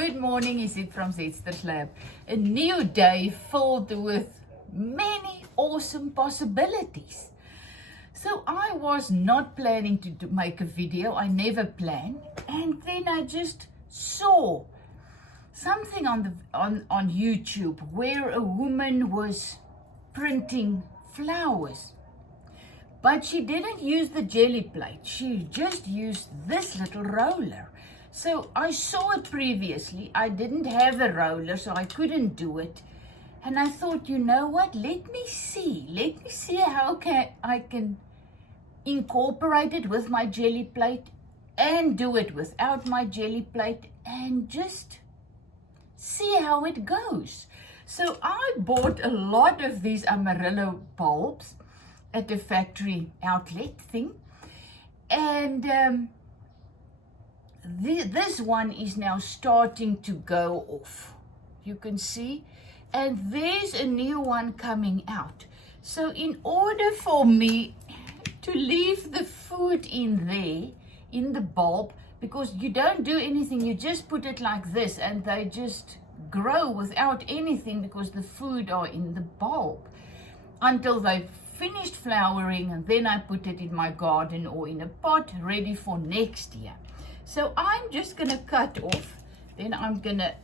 Good morning, is it from Zetster's Lab? A new day filled with many awesome possibilities. So I was not planning to make a video. I never plan. And then I just saw something on YouTube where a woman was printing flowers. But she didn't use the Gelli Plate. She just used this little roller. So I saw it previously. I didn't have a roller, so I couldn't do it. And I thought, you know what? Let me see how I can incorporate it with my Gelli Plate and do it without my Gelli Plate and just see how it goes. So I bought a lot of these Amarillo bulbs at the factory outlet thing. And this one is now starting to go off. You can see. And there's a new one coming out. So in order for me to leave the food in there, in the bulb, because you don't do anything, you just put it like this and they just grow without anything because the food are in the bulb until they've finished flowering, and then I put it in my garden or in a pot ready for next year. So I'm just going to cut off, then I'm going to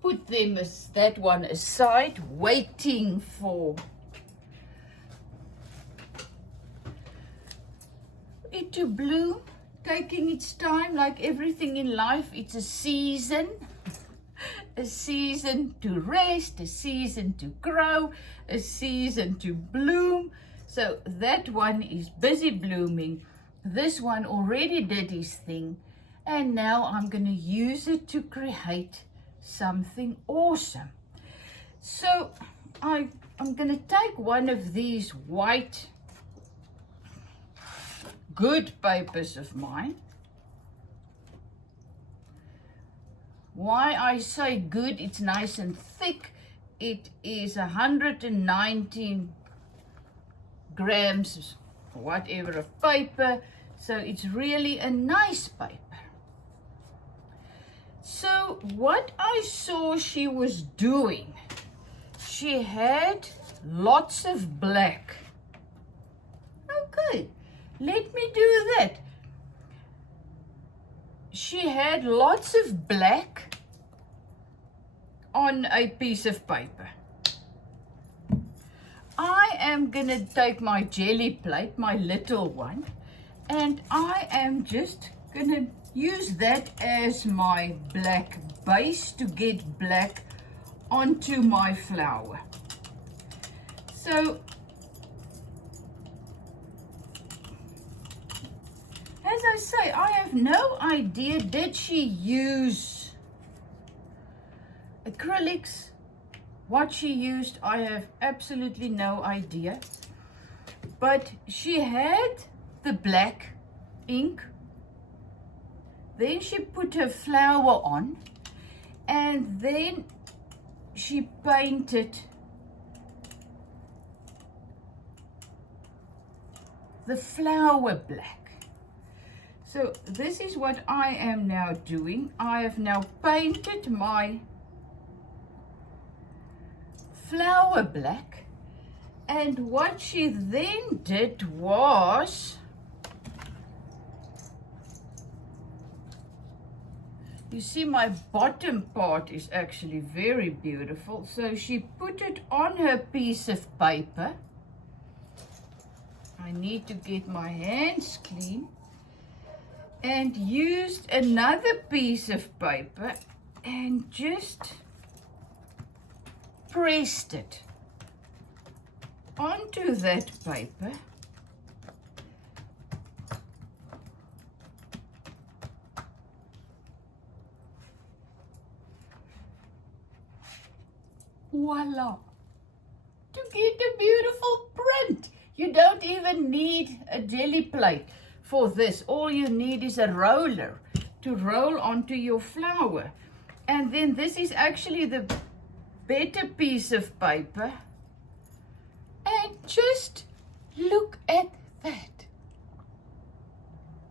put them as that one aside, waiting for it to bloom, taking its time. Like everything in life, it's a season to rest, a season to grow, a season to bloom. So that one is busy blooming. This one already did his thing, and now I'm going to use it to create something awesome. So I'm going to take one of these white good papers of mine. Why I say good, it's nice and thick. It is 119 grams, whatever, of paper. So it's really a nice paper. So what I saw she was doing, she had lots of black. Okay, let me do that. She had lots of black on a piece of paper. I am going to take my Gelli Plate, my little one, and I am just going to use that as my black base to get black onto my flower. So, as I say, I have no idea, did she use acrylics? What she used, I have absolutely no idea. But she had the black ink. Then she put her flower on, and then she painted the flower black. So this is what I am now doing. I have now painted my flower black, and what she then did was, you see my bottom part is actually very beautiful. So she put it on her piece of paper. I need to get my hands clean. And used another piece of paper and just pressed it onto that paper. Voila! To get a beautiful print. You don't even need a Gelli Plate for this. All you need is a roller to roll onto your flower. And then this is actually the better piece of paper. And just look at that.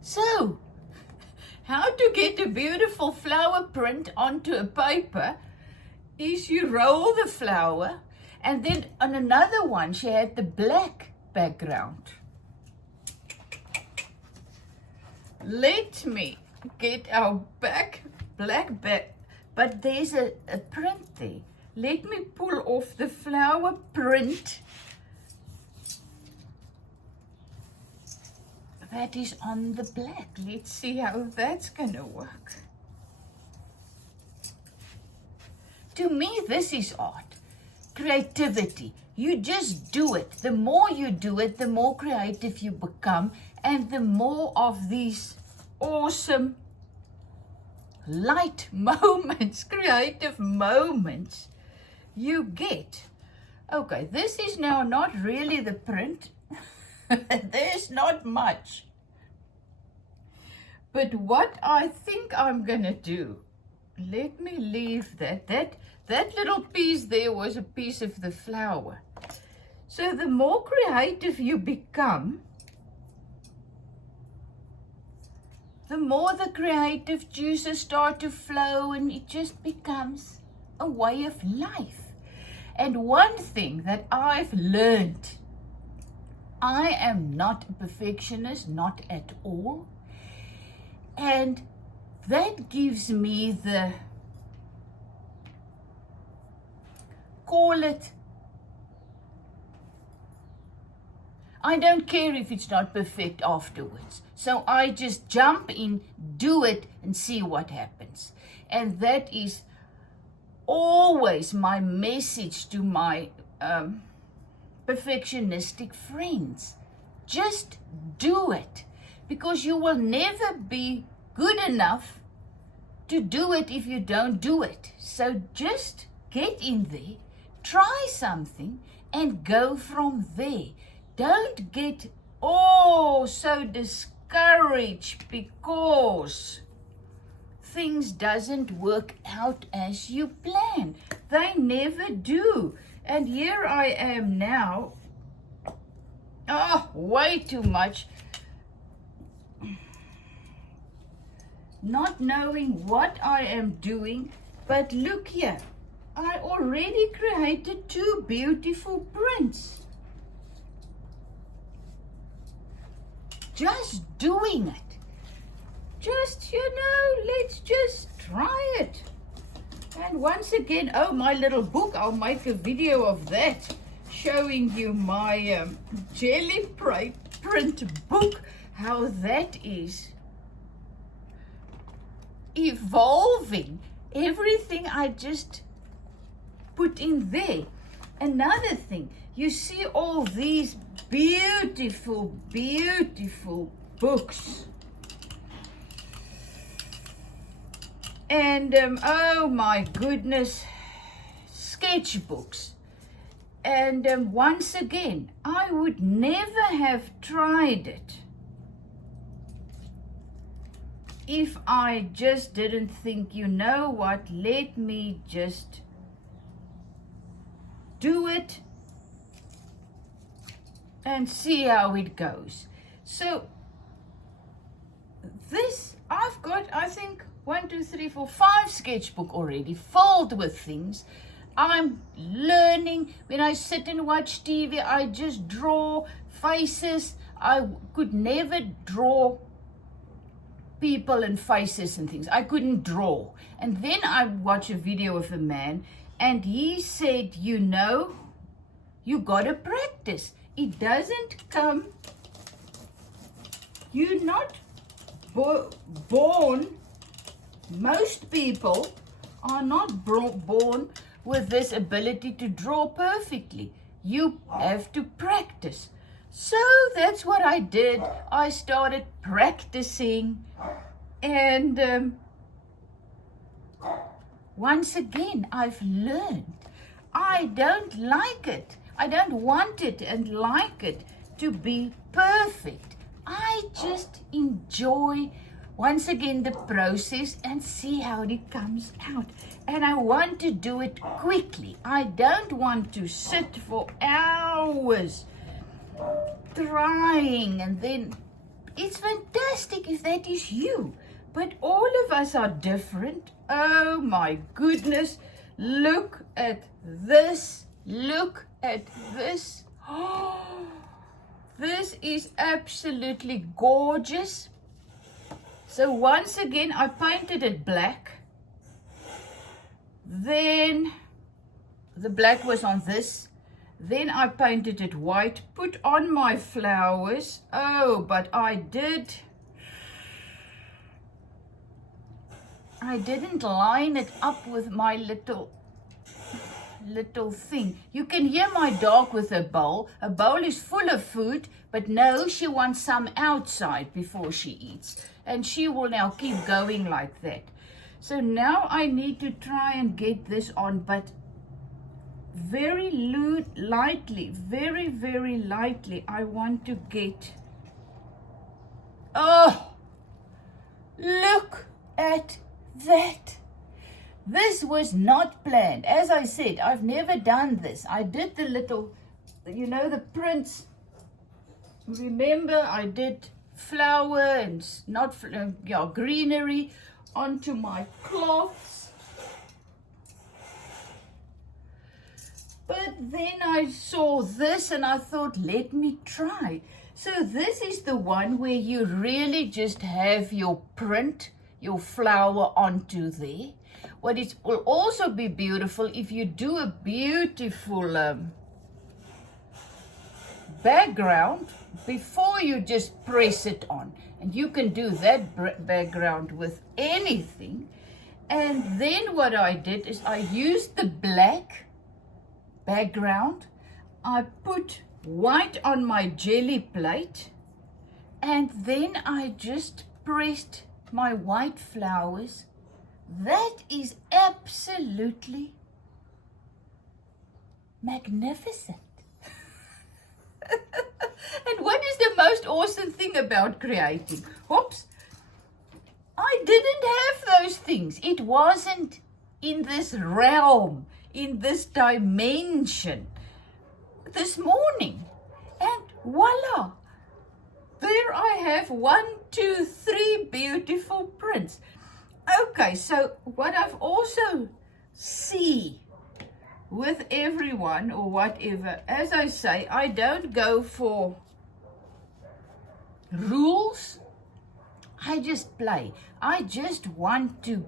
So, how to get a beautiful flower print onto a paper is you roll the flower, and then on another one she had the black background. Let me get our black back, but there's a print there. Let me pull off the flower print that is on the black. Let's see how that's gonna work. To me, this is art, creativity. You just do it. The more you do it, the more creative you become, and the more of these awesome light moments, creative moments you get. Okay, this is now not really the print. There's not much. But what I think I'm gonna do, let me leave that. That little piece there was a piece of the flower. So the more creative you become, the more the creative juices start to flow, and it just becomes a way of life. And one thing that I've learned, I am not a perfectionist, not at all. And that gives me the, call it, I don't care if it's not perfect afterwards. So I just jump in, do it, and see what happens. And that is always my message to my perfectionistic friends. Just do it, because you will never be good enough to do it if you don't do it. So just get in there, try something, and go from there. Don't get so discouraged because things doesn't work out as you plan. They never do. And here I am now, way too much, not knowing what I am doing. But look here, I already created 2 beautiful prints. Just doing it. Just, let's just try it. And once again, my little book, I'll make a video of that, showing you my Gelli Plate print book, how that is evolving. Everything I just put in there. Another thing, you see all these beautiful, beautiful books. And oh my goodness, sketchbooks. And once again, I would never have tried it if I just didn't think, you know what, let me just do it and see how it goes. So this, I've got, I think, 1, 2, 3, 4, 5 sketchbook already filled with things. I'm learning. When I sit and watch TV, I just draw faces. I could never draw people and faces and things. I couldn't draw. And then I watch a video of a man, and he said, you gotta practice. It doesn't come, you're not born, most people are not born with this ability to draw perfectly. You have to practice. So that's what I did. I started practicing, and once again, I've learned. I don't like it. I don't want it and like it to be perfect. I just enjoy, once again, the process and see how it comes out. And I want to do it quickly. I don't want to sit for hours trying, and then it's fantastic if that is you. but all of us are different. Oh my goodness, look at this, look at this. Oh, this is absolutely gorgeous. So once again, I painted it black. Then the black was on this. Then I painted it white, put on my flowers. Oh, but I didn't line it up with my little thing. You can hear my dog with a bowl. A bowl is full of food, but no, she wants some outside before she eats. And she will now keep going like that. So now I need to try and get this on, but very lightly, very, very lightly. I want to get, oh, look at that. This was not planned. As I said, I've never done this. I did the little, you know, the prints. Remember, I did flower and not greenery onto my cloths. But then I saw this and I thought, let me try. So this is the one where you really just have your print, your flower onto there. What it will also be beautiful if you do a beautiful background before you just press it on. And you can do that background with anything. And then what I did is I used the black background. I put white on my Gelli Plate. And then I just pressed my white flowers. That is absolutely magnificent. And what is the most awesome thing about creating? Oops. I didn't have those things. It wasn't in this realm, in this dimension this morning. And voila. There I have 1, 2, 3 beautiful prints. Okay, so what I've also see with everyone or whatever, as I say, I don't go for rules. I just play. I just want to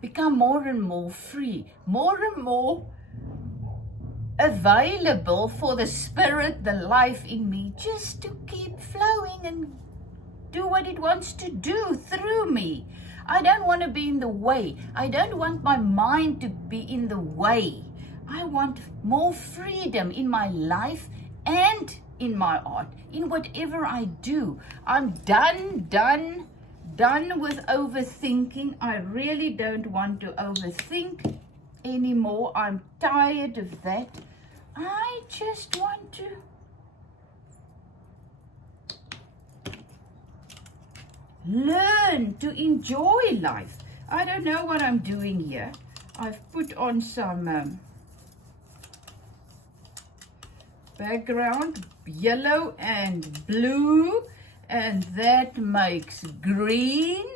become more and more free, more and more available for the spirit, the life in me, just to keep flowing and do what it wants to do through me. I don't want to be in the way. I don't want my mind to be in the way. I want more freedom in my life and in my art, in whatever I do. I'm done with overthinking. I really don't want to overthink anymore. I'm tired of that. I just want to learn to enjoy life. I don't know what I'm doing here. I've put on some background, yellow and blue, and that makes green.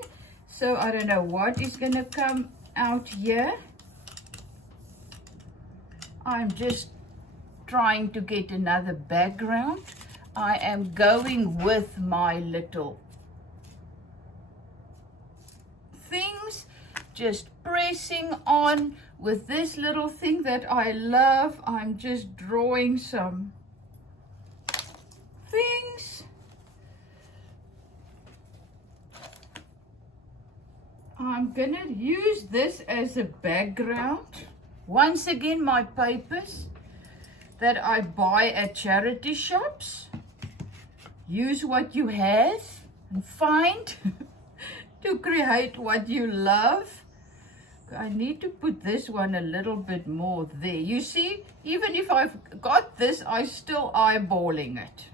So I don't know what is going to come out here. I'm just trying to get another background. I am going with my little things, just pressing on with this little thing that I love. I'm just drawing some things. I'm gonna use this as a background. Once again, my papers that I buy at charity shops. Use what you have and find to create what you love. I need to put this one a little bit more there. You see, even if I've got this, I'm still eyeballing it.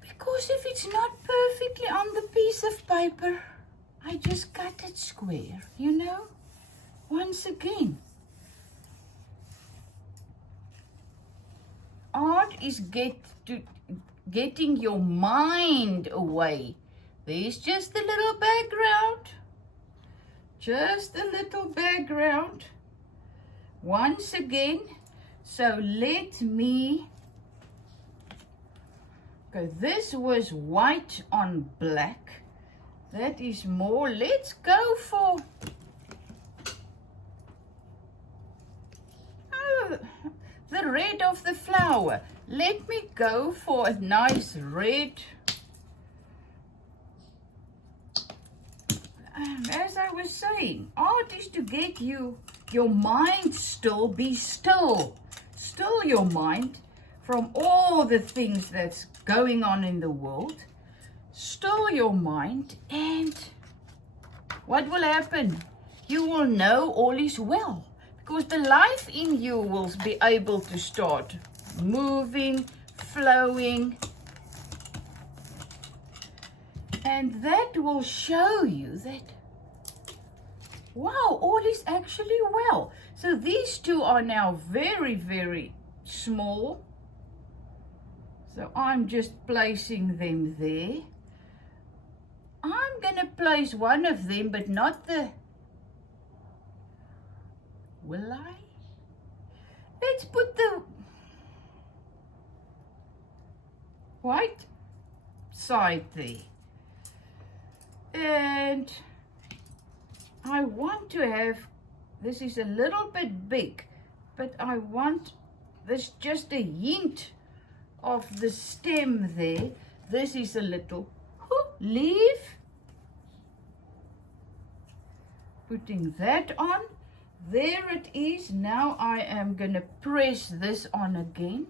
Because if it's not perfectly on the piece of paper, I just cut it square, you know? Once again, art is getting your mind away. There's just a little background. Just a little background. Once again. So let me go. This was white on black. That is more. Let's go for the red of the flower. Let me go for a nice red. As I was saying, art is to get your mind still. Be still. Still your mind from all the things that's going on in the world. Still your mind, and what will happen? You will know all is well, because the life in you will be able to start moving, flowing, and that will show you that, wow, all is actually well. So these two are now very, very small. So I'm just placing them there. I'm going to place one of them, but not the... Will I? Let's put the white side there. And I want to have, this is a little bit big, but I want this just a hint of the stem there. This is a little leaf. Putting that on. There it is. Now I am going to press this on again.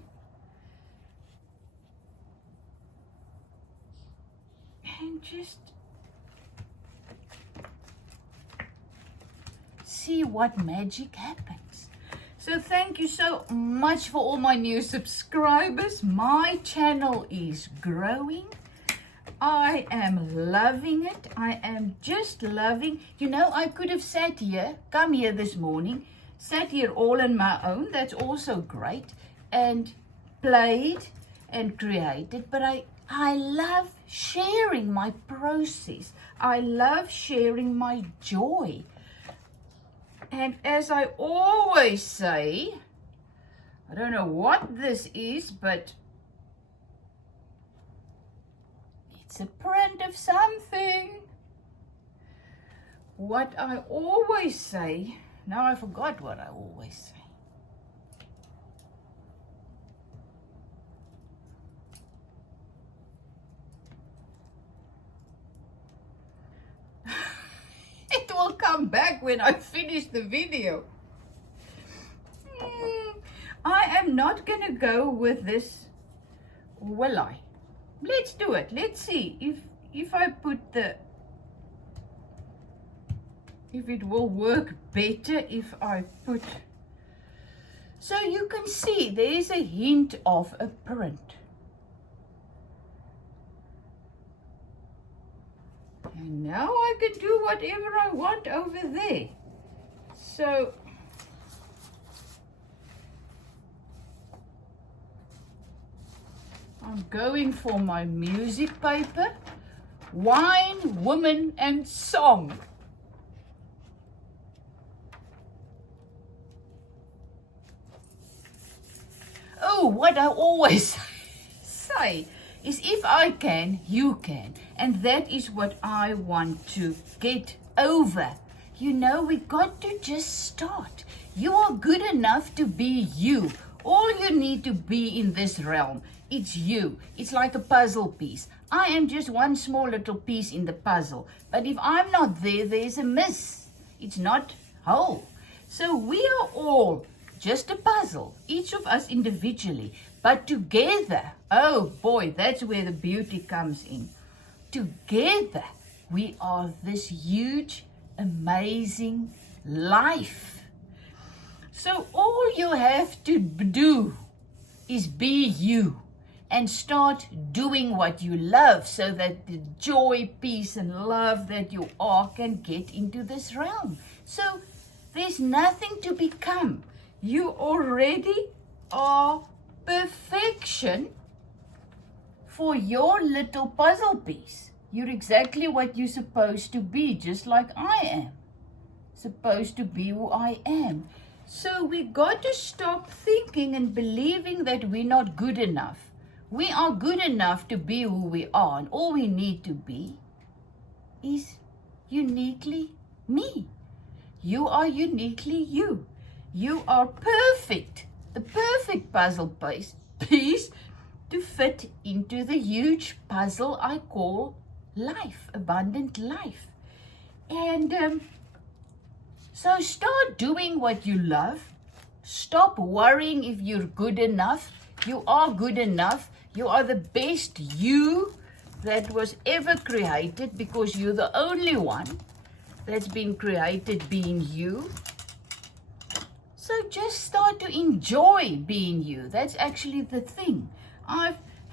And just see what magic happens. So thank you so much for all my new subscribers. My channel is growing. I am loving it. I am just loving. You know, I could have sat here, come here this morning, sat here all on my own. That's also great. And played and created. But I love sharing my process. I love sharing my joy. And as I always say, I don't know what this is, but it's a print of something. What I always say, now I forgot what I always say. It will come back when I finish the video. I am not going to go with this, will I? Let's do it. Let's see if I put the, if it will work better if I put, so you can see there's a hint of a print. And now I can do whatever I want over there. So I'm going for my music paper. Wine, Woman and Song. Oh, what I always say is, if I can, you can. And that is what I want to get over. You know, we got to just start. You are good enough to be you. All you need to be in this realm, it's you. It's like a puzzle piece. I am just one small little piece in the puzzle. But if I'm not there, there's a miss. It's not whole. So we are all just a puzzle, each of us individually. But together, oh boy, that's where the beauty comes in. Together, we are this huge, amazing life. So all you have to do is be you and start doing what you love, so that the joy, peace, and love that you are can get into this realm. So there's nothing to become. You already are perfection for your little puzzle piece. You're exactly what you're supposed to be, just like I am. Supposed to be who I am. So we got to stop thinking and believing that we're not good enough. We are good enough to be who we are, and all we need to be is uniquely me. You are uniquely you. You are perfect. The perfect puzzle piece to fit into the huge puzzle I call life, abundant life. And so start doing what you love. Stop worrying if you're good enough. You are good enough. You are the best you that was ever created, because you're the only one that's been created being you. So just start to enjoy being you. That's actually the thing.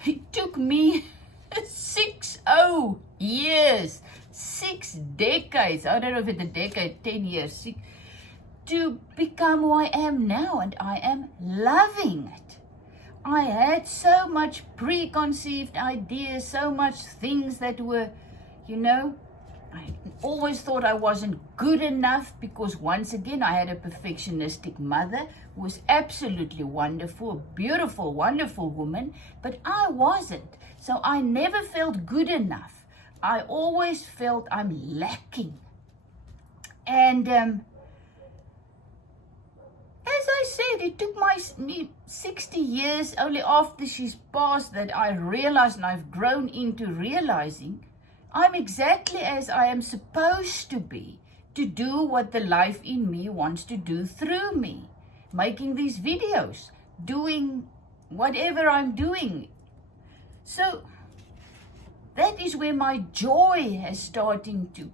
It took me 60 years, 6 decades, I don't know if it's a decade, 10 years, to become who I am now, and I am loving it. I had so much preconceived ideas, so much things that were, I always thought I wasn't good enough, because once again, I had a perfectionistic mother who was absolutely wonderful, a beautiful, wonderful woman, but I wasn't. So I never felt good enough. I always felt I'm lacking. And as I said, it took me 60 years, only after she's passed, that I realized, and I've grown into realizing, I'm exactly as I am supposed to be, to do what the life in me wants to do through me. Making these videos, doing whatever I'm doing. So that is where my joy is starting to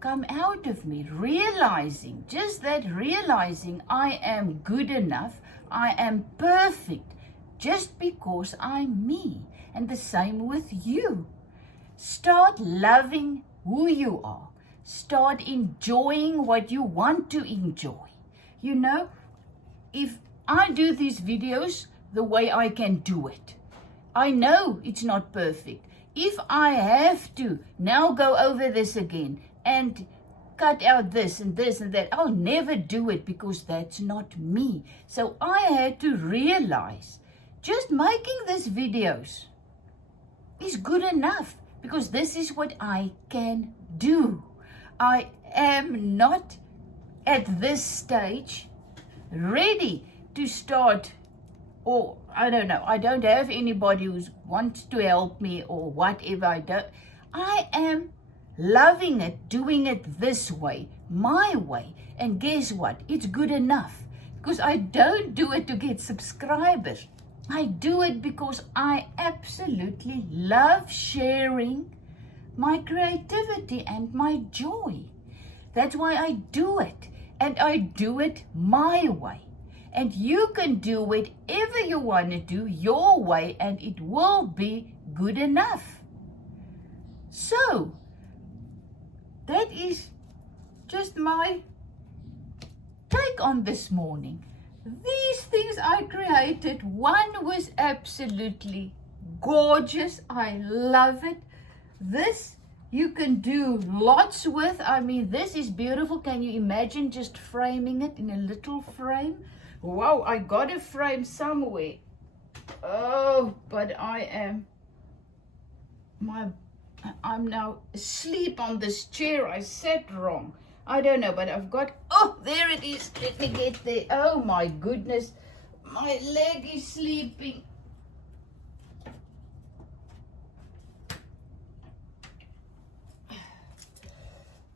come out of me. Realizing, just that realizing I am good enough, I am perfect, just because I'm me. And the same with you. Start loving who you are. Start enjoying what you want to enjoy. If I do these videos the way I can do it, I know it's not perfect. If I have to now go over this again and cut out this and this and that, I'll never do it, because that's not me. So I had to realize just making these videos is good enough, because this is what I can do. I am not at this stage ready to start, or I don't know, I don't have anybody who wants to help me or whatever. I am loving it, doing it this way, my way. And guess what? It's good enough, because I don't do it to get subscribers. I do it because I absolutely love sharing my creativity and my joy. That's why I do it. And I do it my way. And you can do whatever you want to do your way, and it will be good enough. So, that is just my take on this morning. These things I created, one was absolutely gorgeous. I love it. This you can do lots with. I mean, this is beautiful. Can you imagine just framing it in a little frame? Wow, I got a frame somewhere. Oh, but I'm now asleep on this chair. I sat wrong. I don't know, but I've got, oh, there it is. Let me get there. Oh my goodness. My leg is sleeping.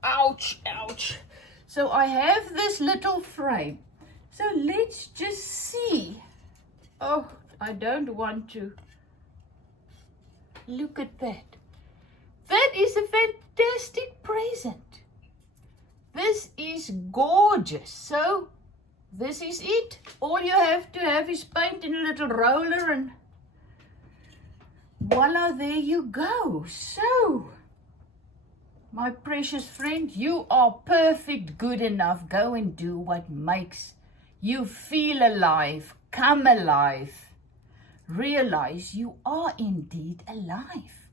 Ouch, ouch. So I have this little frame. So let's just see. Oh, I don't want to. Look at that. That is a fantastic present. This is gorgeous. So this is it. All you have to have is paint in a little roller, and voila, there you go. So, my precious friend, you are perfect, good enough. Go and do what makes You feel alive, come alive. Realize you are indeed alive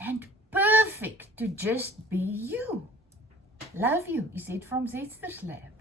and perfect to just be you. Love you, is it from Zetster's Lab.